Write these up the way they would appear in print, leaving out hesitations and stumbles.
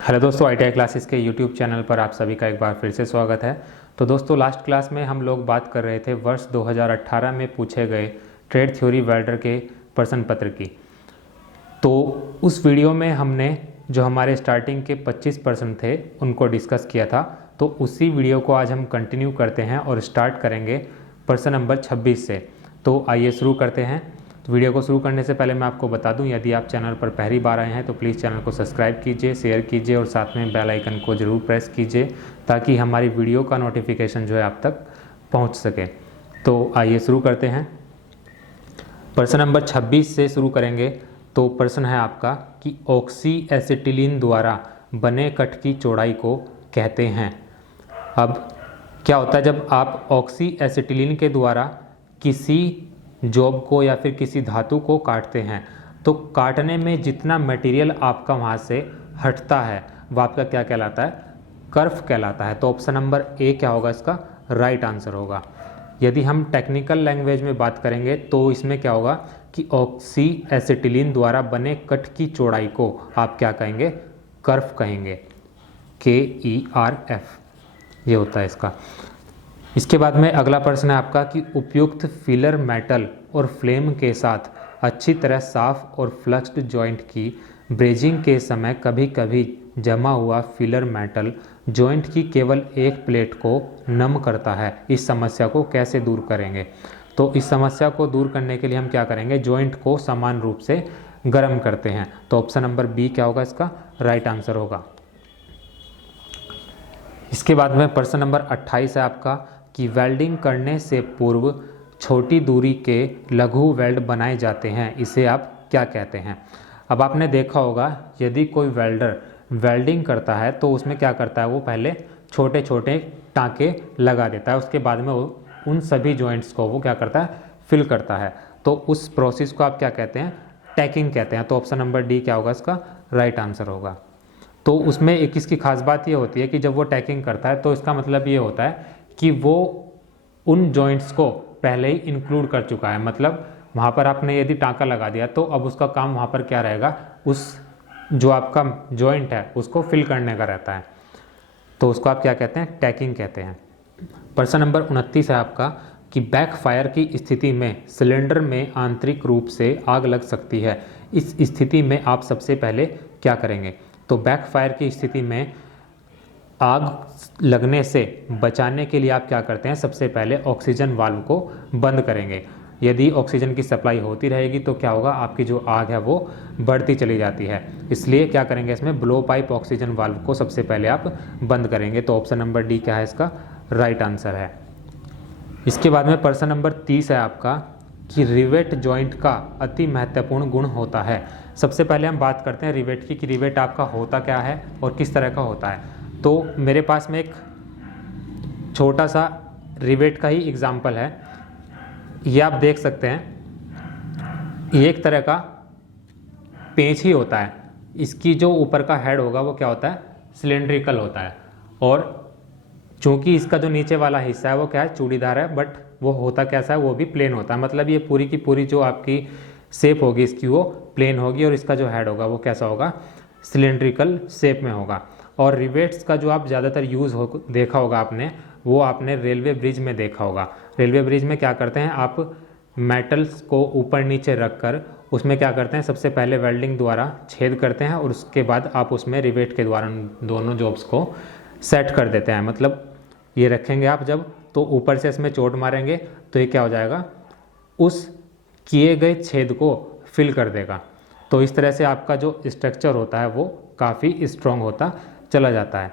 Hello दोस्तों, ITI classes के YouTube channel पर आप सभी का एक बार फिर से स्वागत है। तो दोस्तों, लास्ट क्लास में हम लोग बात कर रहे थे वर्ष 2018 में पूछे गए ट्रेड थ्योरी वेल्डर के प्रश्न पत्र की। तो उस वीडियो में हमने जो हमारे स्टार्टिंग के 25 प्रश्न थे उनको डिस्कस किया था। तो उसी वीडियो को आज हम कंटिन्यू करते हैं और स्टार्ट करेंगे प्रश्न नंबर 26 से। तो आइए शुरू करते हैं। तो वीडियो को शुरू करने से पहले मैं आपको बता दूं, यदि आप चैनल पर पहली बार आए हैं तो प्लीज़ चैनल को सब्सक्राइब कीजिए, शेयर कीजिए और साथ में बेल आइकन को ज़रूर प्रेस कीजिए ताकि हमारी वीडियो का नोटिफिकेशन जो है आप तक पहुंच सके। तो आइए शुरू करते हैं। प्रश्न नंबर 26 से शुरू करेंगे। तो प्रश्न है आपका कि ऑक्सी एसिटिलीन द्वारा बने कट की चौड़ाई को कहते हैं। अब क्या होता है, जब आप ऑक्सी एसिटिलीन के द्वारा किसी जॉब को या फिर किसी धातु को काटते हैं तो काटने में जितना मटेरियल आपका वहाँ से हटता है वह आपका क्या कहलाता है? कर्व कहलाता है। तो ऑप्शन नंबर ए क्या होगा? इसका राइट आंसर होगा। यदि हम टेक्निकल लैंग्वेज में बात करेंगे तो इसमें क्या होगा कि ऑक्सी एसिटिलीन द्वारा बने कट की चौड़ाई को आप क्या कहेंगे? कर्व कहेंगे। KERF ये होता है इसका। इसके बाद में अगला प्रश्न है आपका कि उपयुक्त फिलर मेटल और फ्लेम के साथ अच्छी तरह साफ और फ्लक्स्ड जॉइंट की ब्रेजिंग के समय कभी कभी जमा हुआ फिलर मेटल जॉइंट की केवल एक प्लेट को नम करता है। इस समस्या को कैसे दूर करेंगे? तो इस समस्या को दूर करने के लिए हम क्या करेंगे? जॉइंट को समान रूप से गर्म करते हैं। तो ऑप्शन नंबर बी क्या होगा? इसका राइट आंसर होगा। इसके बाद में प्रश्न नंबर 28 है आपका कि वेल्डिंग करने से पूर्व छोटी दूरी के लघु वेल्ड बनाए जाते हैं, इसे आप क्या कहते हैं? अब आपने देखा होगा यदि कोई वेल्डर वेल्डिंग करता है तो उसमें क्या करता है, वो पहले छोटे छोटे टाँके लगा देता है, उसके बाद में वो उन सभी जॉइंट्स को वो क्या करता है? फिल करता है। तो उस प्रोसेस को आप क्या कहते हैं? टैकिंग कहते हैं। तो ऑप्शन नंबर डी क्या होगा? इसका राइट आंसर होगा। तो उसमें एक इसकी खास बात ये होती है कि जब वो टैकिंग करता है तो इसका मतलब ये होता है कि वो उन जॉइंट्स को पहले ही इंक्लूड कर चुका है। मतलब वहाँ पर आपने यदि टाँका लगा दिया तो अब उसका काम वहाँ पर क्या रहेगा? उस जो आपका जॉइंट है उसको फिल करने का रहता है। तो उसको आप क्या कहते हैं? टैकिंग कहते हैं। प्रश्न नंबर 29 है आपका कि बैकफायर की स्थिति में सिलेंडर में आंतरिक रूप से आग लग सकती है। इस स्थिति में आप सबसे पहले क्या करेंगे? तो बैकफायर की स्थिति में आग लगने से बचाने के लिए आप क्या करते हैं? सबसे पहले ऑक्सीजन वाल्व को बंद करेंगे। यदि ऑक्सीजन की सप्लाई होती रहेगी तो क्या होगा? आपकी जो आग है वो बढ़ती चली जाती है। इसलिए क्या करेंगे? इसमें ब्लो पाइप ऑक्सीजन वाल्व को सबसे पहले आप बंद करेंगे। तो ऑप्शन नंबर डी क्या है? इसका राइट आंसर है। इसके बाद में प्रश्न नंबर 30 है आपका कि रिवेट जॉइंट का अति महत्वपूर्ण गुण होता है। सबसे पहले हम बात करते हैं रिवेट की कि रिवेट आपका होता क्या है और किस तरह का होता है। तो मेरे पास में एक छोटा सा रिवेट का ही एग्जाम्पल है, ये आप देख सकते हैं। ये एक तरह का पेंच ही होता है। इसकी जो ऊपर का हेड होगा वो क्या होता है? सिलेंड्रिकल होता है। और चूंकि इसका जो नीचे वाला हिस्सा है वो क्या है? चूड़ीदार है, बट वो होता कैसा है? वो भी प्लेन होता है। मतलब ये पूरी की पूरी जो आपकी शेप होगी इसकी वो प्लेन होगी और इसका जो हेड होगा वो कैसा होगा? सिलेंड्रिकल शेप में होगा। और रिवेट्स का जो आप ज़्यादातर यूज़ देखा होगा आपने, वो आपने रेलवे ब्रिज में देखा होगा। रेलवे ब्रिज में क्या करते हैं? आप मेटल्स को ऊपर नीचे रख कर उसमें क्या करते हैं? सबसे पहले वेल्डिंग द्वारा छेद करते हैं और उसके बाद आप उसमें रिवेट के द्वारा दोनों जॉब्स को सेट कर देते हैं। मतलब ये रखेंगे आप जब, तो ऊपर से इसमें चोट मारेंगे तो ये क्या हो जाएगा? उस किए गए छेद को फिल कर देगा। तो इस तरह से आपका जो स्ट्रक्चर होता है वो काफ़ी स्ट्रॉन्ग होता चला जाता है।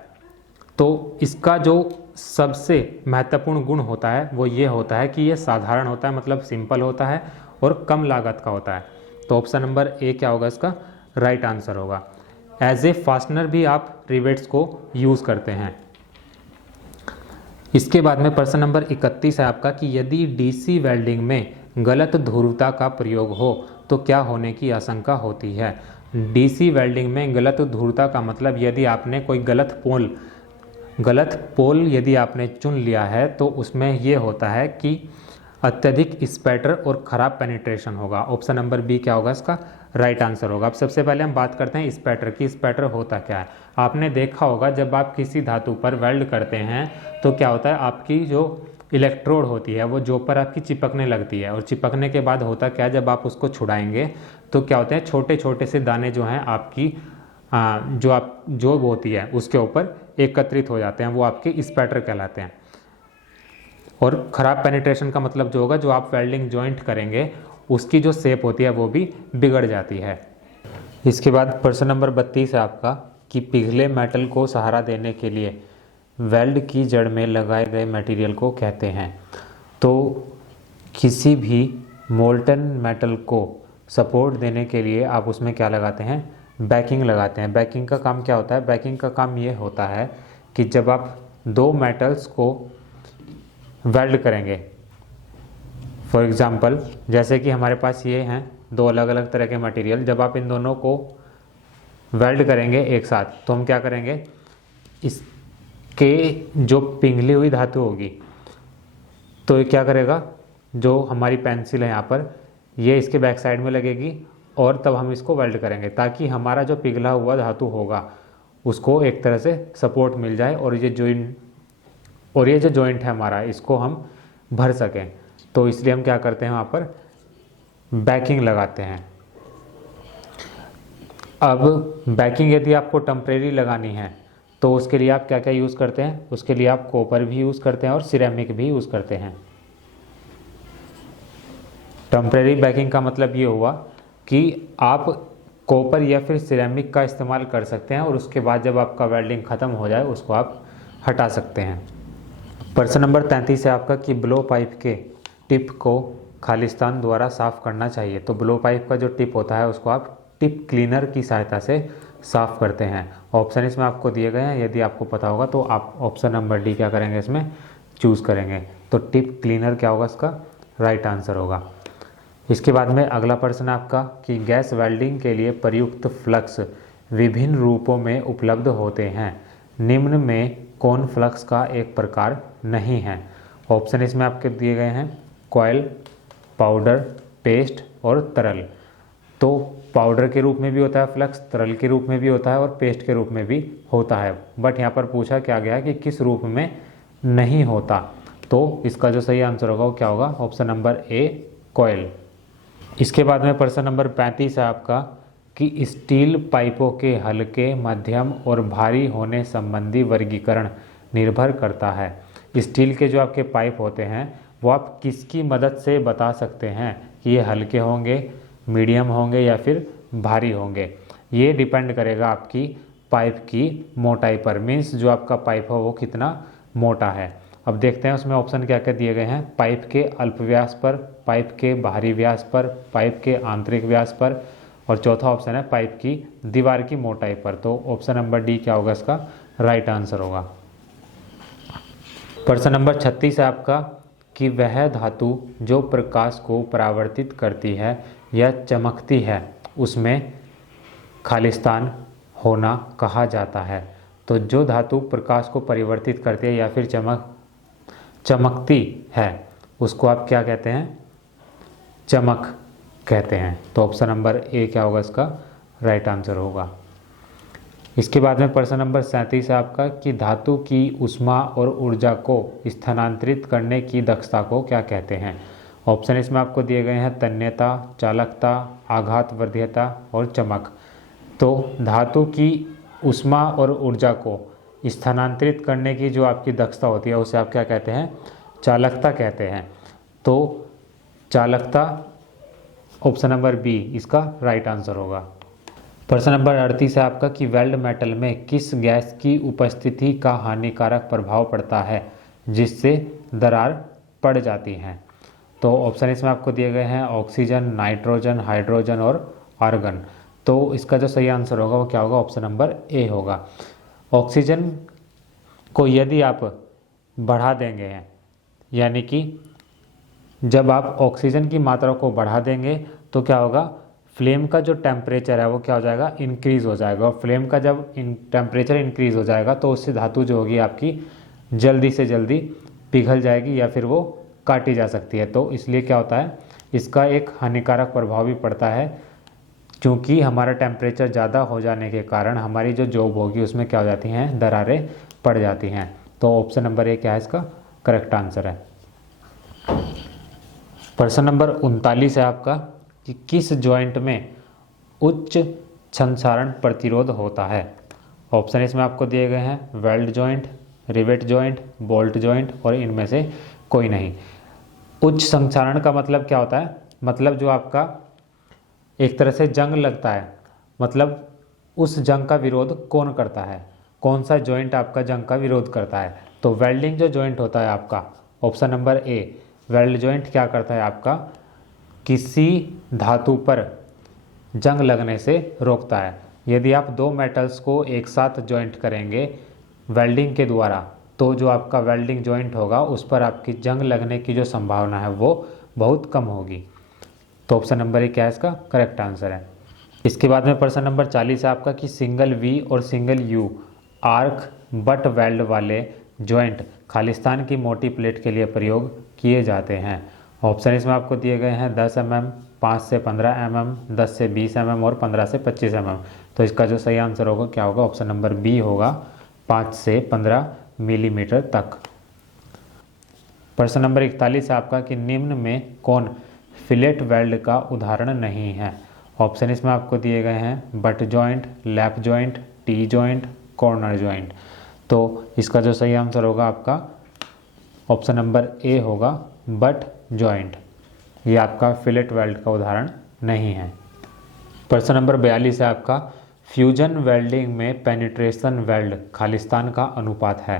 तो इसका जो सबसे महत्वपूर्ण गुण होता है वो ये होता है कि ये साधारण होता है, मतलब सिंपल होता है और कम लागत का होता है। तो ऑप्शन नंबर ए क्या होगा? इसका राइट आंसर होगा। एज ए फास्टनर भी आप रिवेट्स को यूज़ करते हैं। इसके बाद में प्रश्न नंबर 31 है आपका कि यदि डीसी वेल्डिंग में गलत ध्रुवता का प्रयोग हो तो क्या होने की आशंका होती है? डीसी वेल्डिंग में गलत ध्रुवता का मतलब यदि आपने कोई गलत पोल यदि आपने चुन लिया है तो उसमें ये होता है कि अत्यधिक स्पैटर और ख़राब पेनिट्रेशन होगा। ऑप्शन नंबर बी क्या होगा इसका राइट आंसर होगा। अब सबसे पहले हम बात करते हैं स्पैटर की। स्पैटर होता क्या है? आपने देखा होगा जब आप किसी धातु पर वेल्ड करते हैं तो क्या होता है, आपकी जो इलेक्ट्रोड होती है वो जो पर आपकी चिपकने लगती है, और चिपकने के बाद होता क्या है, जब आप उसको छुड़ाएंगे तो क्या होते हैं, छोटे छोटे से दाने जो हैं आपकी जो होती है उसके ऊपर एकत्रित हो जाते हैं, वो आपके स्पैटर कहलाते हैं। और ख़राब पेनिट्रेशन का मतलब जो होगा, जो आप वेल्डिंग जॉइंट करेंगे उसकी जो शेप होती है वो भी बिगड़ जाती है। इसके बाद प्रश्न नंबर 32 है आपका कि पिघले मेटल को सहारा देने के लिए वेल्ड की जड़ में लगाए गए मटेरियल को कहते हैं। तो किसी भी मोल्टन मेटल को सपोर्ट देने के लिए आप उसमें क्या लगाते हैं, बैकिंग लगाते हैं। बैकिंग का काम क्या होता है? बैकिंग का काम ये होता है कि जब आप दो मेटल्स को वेल्ड करेंगे, फॉर एग्ज़ाम्पल जैसे कि हमारे पास ये हैं दो अलग अलग तरह के मटेरियल, जब आप इन दोनों को वेल्ड करेंगे एक साथ तो हम क्या करेंगे, इसके जो पिघली हुई धातु होगी तो ये क्या करेगा, जो हमारी पेंसिल है यहाँ पर ये इसके बैक साइड में लगेगी और तब हम इसको वेल्ड करेंगे ताकि हमारा जो पिघला हुआ धातु होगा उसको एक तरह से सपोर्ट मिल जाए और ये जो जॉइंट है हमारा इसको हम भर सकें। तो इसलिए हम क्या करते हैं, वहाँ पर बैकिंग लगाते हैं। अब बैकिंग यदि आपको टेम्परेरी लगानी है तो उसके लिए आप क्या क्या यूज़ करते हैं? उसके लिए आप कॉपर भी यूज़ करते हैं और सिरेमिक भी यूज़ करते हैं। टेम्परेरी बैकिंग का मतलब ये हुआ कि आप कॉपर या फिर सिरेमिक का इस्तेमाल कर सकते हैं और उसके बाद जब आपका वेल्डिंग ख़त्म हो जाए उसको आप हटा सकते हैं। प्रश्न नंबर 33 है आपका कि ब्लो पाइप के टिप को खालिस्तान द्वारा साफ़ करना चाहिए। तो ब्लो पाइप का जो टिप होता है उसको आप टिप क्लीनर की सहायता से साफ़ करते हैं। ऑप्शन इसमें आपको दिए गए हैं, यदि आपको पता होगा तो आप ऑप्शन नंबर डी क्या करेंगे, इसमें चूज़ करेंगे। तो टिप क्लीनर क्या होगा, इसका राइट आंसर होगा। इसके बाद में अगला प्रश्न आपका कि गैस वेल्डिंग के लिए प्रयुक्त फ्लक्स विभिन्न रूपों में उपलब्ध होते हैं, निम्न में कौन फ्लक्स का एक प्रकार नहीं है? ऑप्शन इसमें आपके दिए गए हैं कॉयल, पाउडर, पेस्ट और तरल। तो पाउडर के रूप में भी होता है फ्लक्स, तरल के रूप में भी होता है और पेस्ट के रूप में भी होता है, बट यहाँ पर पूछा क्या गया है कि किस रूप में नहीं होता। तो इसका जो सही आंसर होगा वो क्या होगा, ऑप्शन नंबर ए कॉयल। इसके बाद में प्रश्न नंबर 35 है आपका कि स्टील पाइपों के हल्के, मध्यम और भारी होने संबंधी वर्गीकरण निर्भर करता है। स्टील के जो आपके पाइप होते हैं वो आप किसकी मदद से बता सकते हैं कि ये हल्के होंगे, मीडियम होंगे या फिर भारी होंगे? ये डिपेंड करेगा आपकी पाइप की मोटाई पर, मीन्स जो आपका पाइप है वो कितना मोटा है। अब देखते हैं उसमें ऑप्शन क्या क्या दिए गए हैं, पाइप के अल्प व्यास पर, पाइप के बाहरी व्यास पर, पाइप के आंतरिक व्यास पर, और चौथा ऑप्शन है पाइप की दीवार की मोटाई पर। तो ऑप्शन नंबर डी क्या होगा, इसका राइट आंसर होगा। प्रश्न नंबर 36 है आपका कि वह धातु जो प्रकाश को परावर्तित करती है या चमकती है उसमें खालिस्तान होना कहा जाता है। तो जो धातु प्रकाश को परिवर्तित करती है या फिर चमकती है उसको आप क्या कहते हैं, चमक कहते हैं। तो ऑप्शन नंबर ए क्या होगा, इसका राइट आंसर होगा। इसके बाद में प्रश्न नंबर 37 है आपका कि धातु की ऊष्मा और ऊर्जा को स्थानांतरित करने की दक्षता को क्या कहते हैं? ऑप्शन इसमें आपको दिए गए हैं तन्यता, चालकता, आघात वर्ध्यता और चमक। तो धातु की ऊष्मा और ऊर्जा को स्थानांतरित करने की जो आपकी दक्षता होती है उसे आप क्या कहते हैं, चालकता कहते हैं। तो चालकता ऑप्शन नंबर बी इसका राइट आंसर होगा। प्रश्न नंबर 38 है आपका कि वेल्ड मेटल में किस गैस की उपस्थिति का हानिकारक प्रभाव पड़ता है जिससे दरार पड़ जाती है? तो ऑप्शन इसमें आपको दिए गए हैं ऑक्सीजन, नाइट्रोजन, हाइड्रोजन और आर्गन। तो इसका जो सही आंसर होगा वो क्या होगा, ऑप्शन नंबर ए होगा। ऑक्सीजन को यदि आप बढ़ा देंगे, यानी कि जब आप ऑक्सीजन की मात्रा को बढ़ा देंगे तो क्या होगा, फ्लेम का जो टेम्परेचर है वो क्या हो जाएगा, इंक्रीज़ हो जाएगा। और फ्लेम का जब टेम्परेचर इंक्रीज़ हो जाएगा तो उससे धातु जो होगी आपकी जल्दी से जल्दी पिघल जाएगी या फिर वो काटी जा सकती है। तो इसलिए क्या होता है, इसका एक हानिकारक प्रभाव भी पड़ता है, क्योंकि हमारा टेम्परेचर ज़्यादा हो जाने के कारण हमारी जो जॉब होगी उसमें क्या हो जाती हैं, दरारें पड़ जाती हैं। तो ऑप्शन नंबर ए क्या है इसका करेक्ट आंसर है। प्रश्न नंबर 39 है आपका कि किस जॉइंट में उच्च संक्षारण प्रतिरोध होता है। ऑप्शन इसमें आपको दिए गए हैं weld joint, rivet joint, bolt joint और इनमें से कोई नहीं। उच्च संक्षारण का मतलब क्या होता है, मतलब जो आपका एक तरह से जंग लगता है, मतलब उस जंग का विरोध कौन करता है, कौन सा जॉइंट आपका जंग का विरोध करता है। तो वेल्डिंग जो जॉइंट होता है आपका, option number A weld joint क्या करता है आपका, किसी धातु पर जंग लगने से रोकता है। यदि आप दो मेटल्स को एक साथ जॉइंट करेंगे वेल्डिंग के द्वारा, तो जो आपका वेल्डिंग जॉइंट होगा उस पर आपकी जंग लगने की जो संभावना है वो बहुत कम होगी। तो ऑप्शन नंबर ए क्या है इसका करेक्ट आंसर है। इसके बाद में प्रश्न नंबर 40 है आपका कि सिंगल वी और single you arc butt weld वाले जॉइंट खालिस्तान की मोटी प्लेट के लिए प्रयोग किए जाते हैं। ऑप्शन इसमें आपको दिए गए हैं 10 mm, 5 से 15 mm, 10 से 20 mm और 15 से 25 mm। तो इसका जो सही आंसर होगा क्या होगा, ऑप्शन नंबर बी होगा 5 से 15 मिलीमीटर तक। प्रश्न नंबर 41 है आपका कि निम्न में कौन फिलेट वेल्ड का उदाहरण नहीं है। ऑप्शन इसमें आपको दिए गए हैं butt joint, lap joint, T joint, corner joint. तो इसका जो सही आंसर होगा आपका ऑप्शन नंबर ए होगा बट जॉइंट, ये आपका फिलेट वेल्ड का उदाहरण नहीं है। प्रश्न नंबर 42 है आपका फ्यूजन वेल्डिंग में पेनिट्रेशन वेल्ड खालिस्तान का अनुपात है।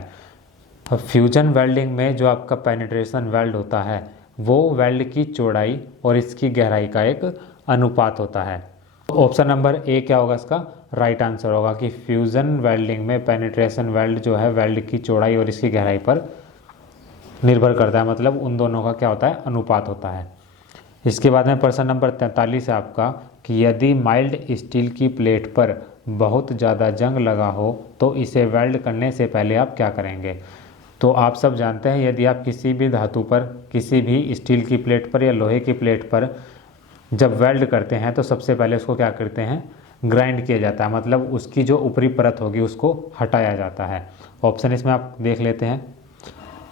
फ्यूजन वेल्डिंग में जो आपका पेनिट्रेशन वेल्ड होता है वो वेल्ड की चौड़ाई और इसकी गहराई का एक अनुपात होता है। ऑप्शन नंबर ए क्या होगा इसका राइट आंसर होगा कि फ्यूजन वेल्डिंग में पेनिट्रेशन वेल्ड जो है वेल्ड की चौड़ाई और इसकी गहराई पर निर्भर करता है, मतलब उन दोनों का क्या होता है अनुपात होता है। इसके बाद में प्रश्न नंबर 43 है आपका कि यदि माइल्ड स्टील की प्लेट पर बहुत ज़्यादा जंग लगा हो तो इसे वेल्ड करने से पहले आप क्या करेंगे। तो आप सब जानते हैं यदि आप किसी भी धातु पर, किसी भी स्टील की प्लेट पर या लोहे की प्लेट पर जब वेल्ड करते हैं तो सबसे पहले उसको क्या करते हैं ग्राइंड किया जाता है, मतलब उसकी जो ऊपरी परत होगी उसको हटाया जाता है। ऑप्शन इसमें आप देख लेते हैं,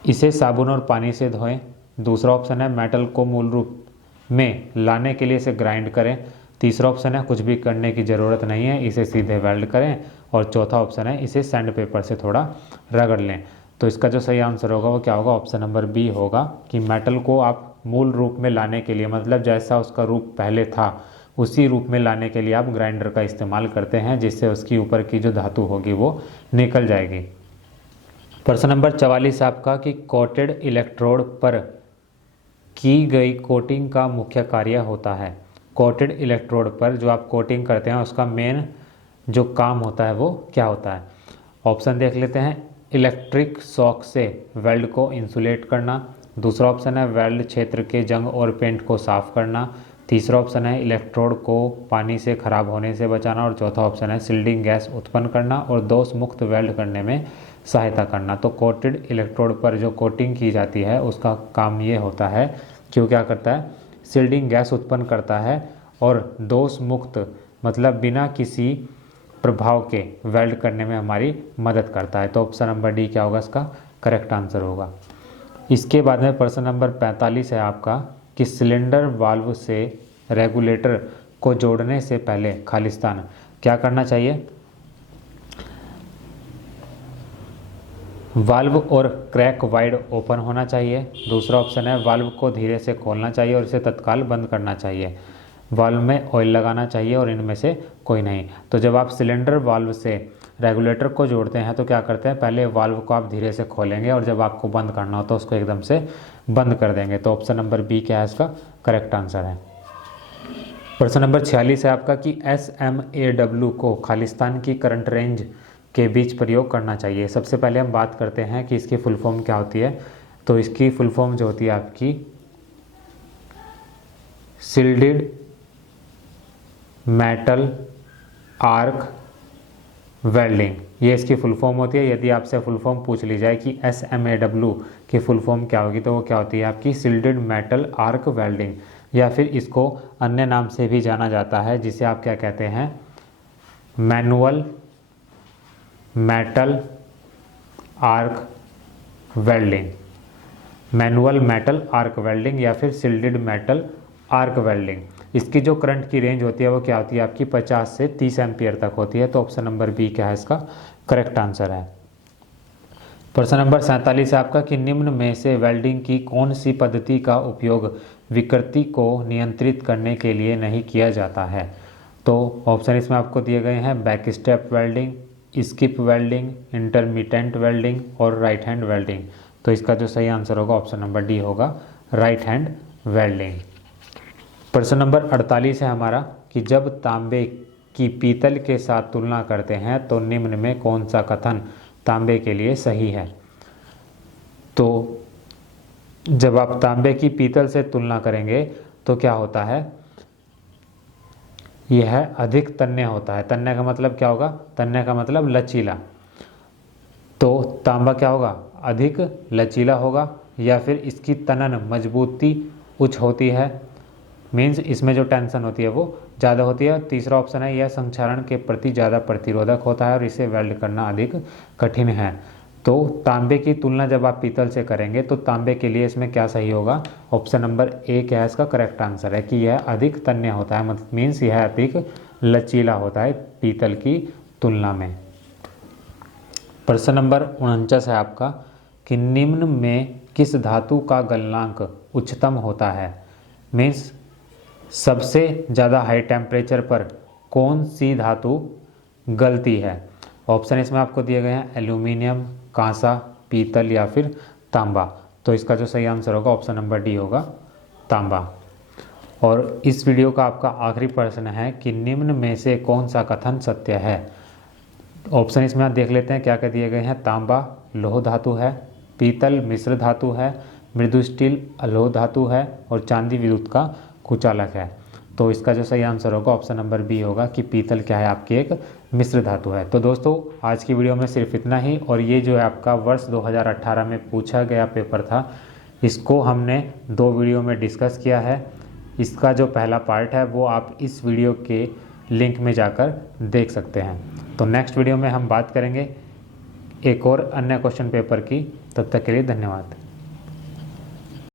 इसे साबुन और पानी से धोएं। दूसरा ऑप्शन है मेटल को मूल रूप में लाने के लिए इसे ग्राइंड करें। तीसरा ऑप्शन है कुछ भी करने की ज़रूरत नहीं है, इसे सीधे वेल्ड करें। और चौथा ऑप्शन है इसे सैंड पेपर से थोड़ा रगड़ लें। तो इसका जो सही आंसर होगा वो क्या होगा, ऑप्शन नंबर बी होगा कि मेटल को आप मूल रूप में लाने के लिए, मतलब जैसा उसका रूप पहले था उसी रूप में लाने के लिए आप ग्राइंडर का इस्तेमाल करते हैं, जिससे उसकी ऊपर की जो धातु होगी वो निकल जाएगी। प्रश्न नंबर 44 आपका कि कोटेड इलेक्ट्रोड पर की गई कोटिंग का मुख्य कार्य होता है। कोटेड इलेक्ट्रोड पर जो आप कोटिंग करते हैं उसका मेन जो काम होता है वो क्या होता है। ऑप्शन देख लेते हैं, इलेक्ट्रिक शॉक से वेल्ड को इंसुलेट करना। दूसरा ऑप्शन है वेल्ड क्षेत्र के जंग और पेंट को साफ करना। तीसरा ऑप्शन है इलेक्ट्रोड को पानी से खराब होने से बचाना। और चौथा ऑप्शन है शिल्डिंग गैस उत्पन्न करना और दोष मुक्त वेल्ड करने में सहायता करना। तो कोटेड इलेक्ट्रोड पर जो कोटिंग की जाती है उसका काम ये होता है कि वो क्या करता है शिल्डिंग गैस उत्पन्न करता है और दोष मुक्त मतलब बिना किसी प्रभाव के वेल्ड करने में हमारी मदद करता है। तो ऑप्शन नंबर डी क्या होगा इसका करेक्ट आंसर होगा। इसके बाद में प्रश्न नंबर 45 है आपका कि सिलेंडर वाल्व से रेगुलेटर को जोड़ने से पहले खालिस्तान क्या करना चाहिए। वाल्व और क्रैक वाइड ओपन होना चाहिए। दूसरा ऑप्शन है वाल्व को धीरे से खोलना चाहिए और इसे तत्काल बंद करना चाहिए। वाल्व में ऑयल लगाना चाहिए और इनमें से कोई नहीं। तो जब आप सिलेंडर वाल्व से रेगुलेटर को जोड़ते हैं तो क्या करते हैं पहले वाल्व को आप धीरे से खोलेंगे और जब आपको बंद करना हो तो उसको एकदम से बंद कर देंगे। तो ऑप्शन नंबर बी क्या है इसका करेक्ट आंसर है। प्रश्न नंबर 46 है आपका कि SMAW को खालिस्तान की करंट रेंज के बीच प्रयोग करना चाहिए। सबसे पहले हम बात करते हैं कि इसकी फुल फॉर्म क्या होती है। तो इसकी फुल फॉर्म जो होती है आपकी शिल्डेड मेटल आर्क वेल्डिंग। ये इसकी फुल फॉर्म होती है। यदि आपसे फुल फॉर्म पूछ ली जाए कि SMAW की फुल फॉर्म क्या होगी, तो वो क्या होती है आपकी शिल्डेड मेटल आर्क वेल्डिंग, या फिर इसको अन्य नाम से भी जाना जाता है जिसे आप क्या कहते हैं, manual metal arc welding, manual metal arc welding या फिर शिल्डेड मेटल आर्क वेल्डिंग। इसकी जो करंट की रेंज होती है वो क्या होती है आपकी 50 से 30 एम्पियर तक होती है। तो ऑप्शन नंबर बी क्या है इसका करेक्ट आंसर है। प्रश्न नंबर 47 है आपका कि निम्न में से वेल्डिंग की कौन सी पद्धति का उपयोग विकृति को नियंत्रित करने के लिए नहीं किया जाता है। तो ऑप्शन इसमें आपको दिए गए हैं back step welding, skip welding, intermittent welding और राइट हैंड वेल्डिंग। तो इसका जो सही आंसर होगा ऑप्शन नंबर डी होगा राइट हैंड वेल्डिंग। प्रश्न नंबर 48 है हमारा कि जब तांबे की पीतल के साथ तुलना करते हैं तो निम्न में कौन सा कथन तांबे के लिए सही है। तो जब आप तांबे की पीतल से तुलना करेंगे तो क्या होता है, यह अधिक तन्य होता है। तन्य का मतलब क्या होगा, तन्य का मतलब लचीला। तो तांबा क्या होगा, अधिक लचीला होगा, या फिर इसकी तनन मजबूती उच्च होती है, मीन्स इसमें जो टेंशन होती है वो ज़्यादा होती है। तीसरा ऑप्शन है यह संक्षारण के प्रति ज़्यादा प्रतिरोधक होता है और इसे वेल्ड करना अधिक कठिन है। तो तांबे की तुलना जब आप पीतल से करेंगे तो तांबे के लिए इसमें क्या सही होगा, ऑप्शन नंबर ए क्या है इसका करेक्ट आंसर है कि यह अधिक तन्य होता है, मतलब मीन्स यह अधिक लचीला होता है पीतल की तुलना में। प्रश्न नंबर 49 है आपका कि निम्न में किस धातु का गलनांक उच्चतम होता है। मीन्स सबसे ज़्यादा हाई टेम्परेचर पर कौन सी धातु गलती है। ऑप्शन इसमें आपको दिए गए हैं एल्यूमिनियम, कांसा, पीतल या फिर तांबा। तो इसका जो सही आंसर होगा ऑप्शन नंबर डी होगा तांबा। और इस वीडियो का आपका आखिरी प्रश्न है कि निम्न में से कौन सा कथन सत्य है। ऑप्शन इसमें आप देख लेते हैं क्या क्या दिए गए हैं। तांबा लोह धातु है, पीतल मिश्र धातु है, मृदु स्टील अलोह धातु है और चांदी विद्युत का कुचालक है। तो इसका जो सही आंसर होगा ऑप्शन नंबर बी होगा कि पीतल क्या है आपकी एक मिश्र धातु है। तो दोस्तों आज की वीडियो में सिर्फ इतना ही। और ये जो है आपका वर्ष 2018 में पूछा गया पेपर था, इसको हमने 2 वीडियो में डिस्कस किया है। इसका जो पहला पार्ट है वो आप इस वीडियो के लिंक में जाकर देख सकते हैं। तो नेक्स्ट वीडियो में हम बात करेंगे एक और अन्य क्वेश्चन पेपर की। तब तक के लिए धन्यवाद।